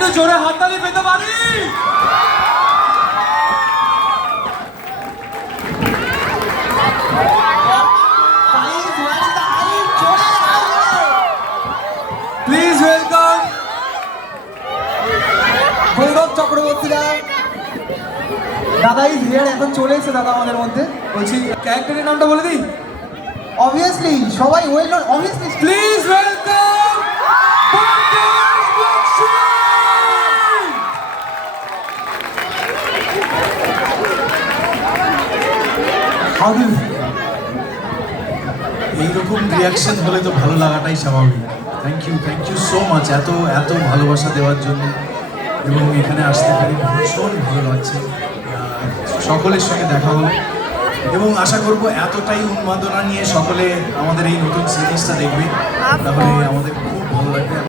একটু জোরে হাততালি পেতে পারি? প্লিজ ওয়েলকাম গৌরব চক্রবর্তীরা। দাদা ইজ হিয়ার, এখন চলে এসেছে দাদা আমাদের মধ্যে। বলছি ক্যারেক্টারের নামটা বলে দিই। অবভিয়াসলি সবাই well known, obviously please welcome how do এইরকম রিয়াকশন হলে তো ভালো লাগাটাই স্বাভাবিক। থ্যাংক ইউ সো মাচ এত এত ভালোবাসা দেওয়ার জন্য, এবং এখানে আসতে পারি ভীষণ ভালো লাগছে। সকলের সঙ্গে দেখা হলো এবং আশা করব এতটাই উন্মাদনা নিয়ে সকলে আমাদের এই নতুন সিরিজটা দেখবে, তাহলে আমাদের খুব ভালো লাগবে।